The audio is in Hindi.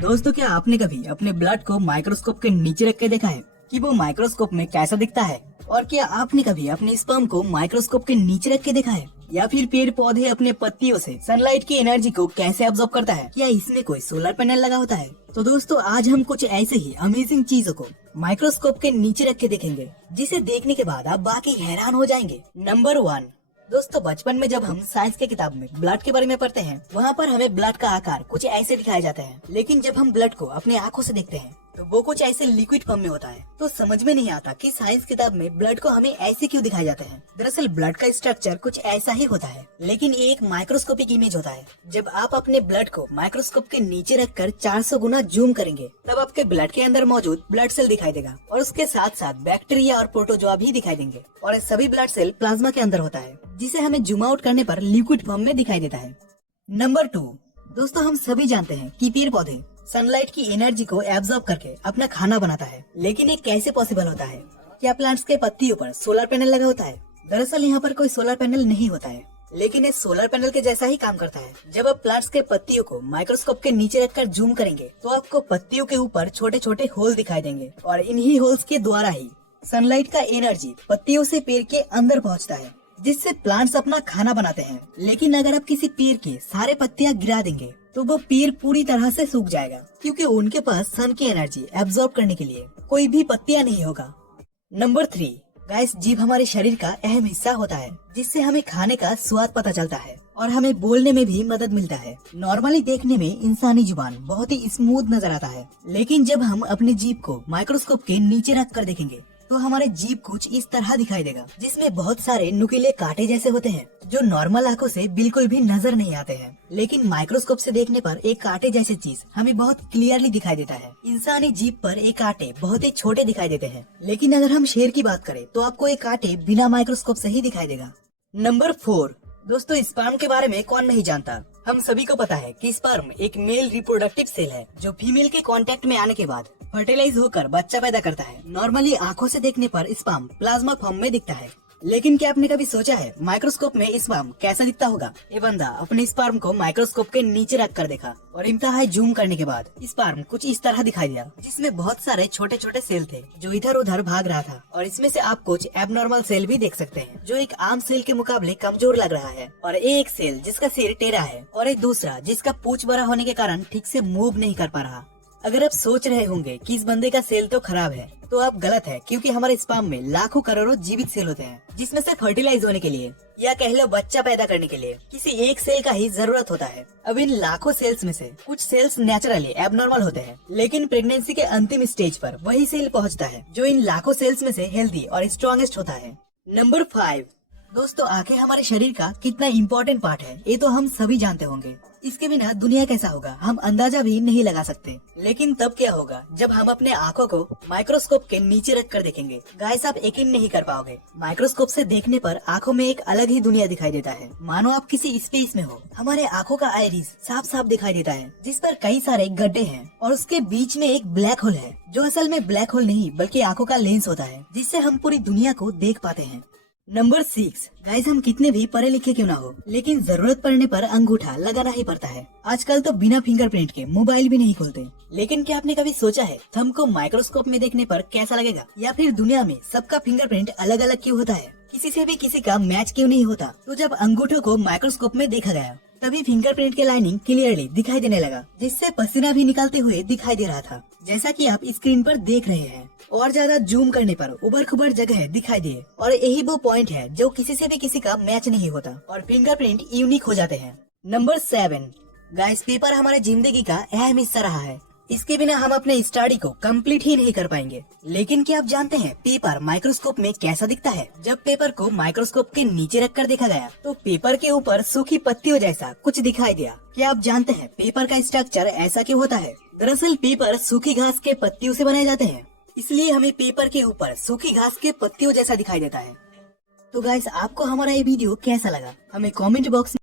दोस्तों, क्या आपने कभी अपने ब्लड को माइक्रोस्कोप के नीचे रख के देखा है कि वो माइक्रोस्कोप में कैसा दिखता है? और क्या आपने कभी अपने स्पर्म को माइक्रोस्कोप के नीचे रख के देखा है? या फिर पेड़ पौधे अपने पत्तियों से सनलाइट की एनर्जी को कैसे ऑब्जर्व करता है? क्या इसमें कोई सोलर पैनल लगा होता है? तो दोस्तों, आज हम कुछ ऐसे ही अमेजिंग चीजों को माइक्रोस्कोप के नीचे रख के देखेंगे, जिसे देखने के बाद आप बाकी हैरान हो जाएंगे। नंबर 1। दोस्तों, बचपन में जब हम साइंस के किताब में ब्लड के बारे में पढ़ते हैं, वहाँ पर हमें ब्लड का आकार कुछ ऐसे दिखाया जाता है। लेकिन जब हम ब्लड को अपनी आंखों से देखते हैं तो वो कुछ ऐसे लिक्विड फॉर्म में होता है। तो समझ में नहीं आता कि साइंस किताब में ब्लड को हमें ऐसे क्यों दिखाया जाता है। दरअसल ब्लड का स्ट्रक्चर कुछ ऐसा ही होता है, लेकिन ये एक माइक्रोस्कोपिक इमेज होता है। जब आप अपने ब्लड को माइक्रोस्कोप के नीचे रखकर 400 गुना जूम करेंगे, तब आपके ब्लड के अंदर मौजूद ब्लड सेल दिखाई देगा और उसके साथ साथ बैक्टीरिया और प्रोटोजोआ भी दिखाई देंगे। और ये सभी ब्लड सेल प्लाज्मा के अंदर होता है, जिसे हमें जूम आउट करने पर लिक्विड फॉर्म में दिखाई देता है। नंबर 2। दोस्तों, हम सभी जानते हैं कि पेड़ पौधे सनलाइट की एनर्जी को एब्जॉर्ब करके अपना खाना बनाता है, लेकिन ये कैसे पॉसिबल होता है? क्या प्लांट्स के पत्तियों पर सोलर पैनल लगा होता है? दरअसल यहाँ पर कोई सोलर पैनल नहीं होता है, लेकिन ये सोलर पैनल के जैसा ही काम करता है। जब आप प्लांट्स के पत्तियों को माइक्रोस्कोप के नीचे रखकर जूम करेंगे, तो आपको पत्तियों के ऊपर छोटे छोटे होल दिखाई देंगे और इन्हीं होल्स के द्वारा ही सनलाइट का एनर्जी पत्तियों से पेड़ के अंदर पहुँचता है, जिससे प्लांट्स अपना खाना बनाते हैं। लेकिन अगर आप किसी पेड़ के सारे पत्तियां गिरा देंगे, तो वो पेड़ पूरी तरह से सूख जाएगा, क्योंकि उनके पास सन की एनर्जी एब्जॉर्ब करने के लिए कोई भी पत्तियां नहीं होगा। नंबर 3। गाइस, जीभ हमारे शरीर का अहम हिस्सा होता है, जिससे हमें खाने का स्वाद पता चलता है और हमें बोलने में भी मदद मिलता है। नॉर्मली देखने में इंसानी जुबान बहुत ही स्मूथ नजर आता है, लेकिन जब हम अपने जीभ को माइक्रोस्कोप के नीचे रख कर देखेंगे, तो हमारे जीभ कुछ इस तरह दिखाई देगा, जिसमें बहुत सारे नुकीले कांटे जैसे होते हैं, जो नॉर्मल आंखों से बिल्कुल भी नजर नहीं आते हैं। लेकिन माइक्रोस्कोप से देखने पर एक कांटे जैसे चीज हमें बहुत क्लियरली दिखाई देता है। इंसानी जीभ पर एक कांटे बहुत ही छोटे दिखाई देते हैं, लेकिन अगर हम शेर की बात करें तो आपको एक कांटे बिना माइक्रोस्कोप से ही दिखाई देगा। नंबर 4। दोस्तों, स्पर्म के बारे में कौन नहीं जानता। हम सभी को पता है कि स्पर्म एक मेल रिप्रोडक्टिव सेल है, जो फीमेल के कांटेक्ट में आने के बाद फर्टिलाइज होकर बच्चा पैदा करता है। नॉर्मली आंखों से देखने पर स्पर्म प्लाज्मा फॉर्म में दिखता है, लेकिन क्या आपने कभी सोचा है माइक्रोस्कोप में स्पर्म कैसा दिखता होगा? ये बंदा अपने स्पर्म को माइक्रोस्कोप के नीचे रख कर देखा और इंतहाई जूम करने के बाद स्पर्म कुछ इस तरह दिखाई दिया, जिसमें बहुत सारे छोटे छोटे सेल थे जो इधर उधर भाग रहा था। और इसमें से आप कुछ एबनॉर्मल सेल भी देख सकते हैं, जो एक आम सेल के मुकाबले कमजोर लग रहा है। और एक सेल जिसका सिर टेढ़ा है और एक दूसरा जिसका पूंछ बड़ा होने के कारण ठीक से मूव नहीं कर पा रहा। अगर आप सोच रहे होंगे कि इस बंदे का सेल तो खराब है, तो आप गलत है, क्योंकि हमारे स्पर्म में लाखों करोड़ों जीवित सेल होते हैं, जिसमें से फर्टिलाइज होने के लिए या कह लो बच्चा पैदा करने के लिए किसी एक सेल का ही जरूरत होता है। अब इन लाखों सेल्स में से कुछ सेल्स नेचुरली एबनॉर्मल होते हैं, लेकिन प्रेगनेंसी के अंतिम स्टेज पर वही सेल पहुंचता है जो इन लाखों सेल्स में से हेल्दी और स्ट्रॉन्गेस्ट होता है। नंबर 5। दोस्तों, आंखें हमारे शरीर का कितना इम्पोर्टेंट पार्ट है, ये तो हम सभी जानते होंगे। इसके बिना दुनिया कैसा होगा हम अंदाजा भी नहीं लगा सकते। लेकिन तब क्या होगा जब हम अपने आंखों को माइक्रोस्कोप के नीचे रख कर देखेंगे? गाइस, आप यकीन नहीं कर पाओगे। माइक्रोस्कोप से देखने पर आंखों में एक अलग ही दुनिया दिखाई देता है, मानो आप किसी स्पेस में हो। हमारे आंखों का आइरिस साफ साफ दिखाई देता है, जिस पर कई सारे गड्ढे हैं और उसके बीच में एक ब्लैक होल है, जो असल में ब्लैक होल नहीं बल्कि आंखों का लेंस होता है, जिससे हम पूरी दुनिया को देख पाते हैं। नंबर 6। गाइस, हम कितने भी पढ़े लिखे क्यों ना हो, लेकिन जरूरत पड़ने पर अंगूठा लगाना ही पड़ता है। आजकल तो बिना फिंगरप्रिंट के मोबाइल भी नहीं खोलते। लेकिन क्या आपने कभी सोचा है थंब को माइक्रोस्कोप में देखने पर कैसा लगेगा? या फिर दुनिया में सबका फिंगरप्रिंट अलग अलग क्यों होता है? किसी से भी किसी का मैच क्यों नहीं होता? तो जब अंगूठों को माइक्रोस्कोप में देखा गया, तभी फिंगरप्रिंट के लाइनिंग क्लियरली दिखाई देने लगा, जिससे पसीना भी निकलते हुए दिखाई दे रहा था, जैसा कि आप स्क्रीन पर देख रहे हैं। और ज्यादा जूम करने पर उबड़ खुबड़ जगह दिखाई दे, और यही वो पॉइंट है जो किसी से भी किसी का मैच नहीं होता और फिंगरप्रिंट यूनिक हो जाते हैं। नंबर 7। गाइस, पेपर हमारे जिंदगी का अहम हिस्सा रहा है। इसके बिना हम अपने स्टडी को कंप्लीट ही नहीं कर पाएंगे। लेकिन क्या आप जानते हैं पेपर माइक्रोस्कोप में कैसा दिखता है? जब पेपर को माइक्रोस्कोप के नीचे रखकर देखा गया, तो पेपर के ऊपर सूखी पत्तियों जैसा कुछ दिखाई दिया। क्या आप जानते हैं पेपर का स्ट्रक्चर ऐसा क्यों होता है? दरअसल पेपर सूखी घास के पत्तियों से बनाए जाते हैं, इसलिए हमें पेपर के ऊपर सूखी घास के पत्तियों जैसा दिखाई देता है। तो गाइस, आपको हमारा ये वीडियो कैसा लगा हमें कमेंट बॉक्स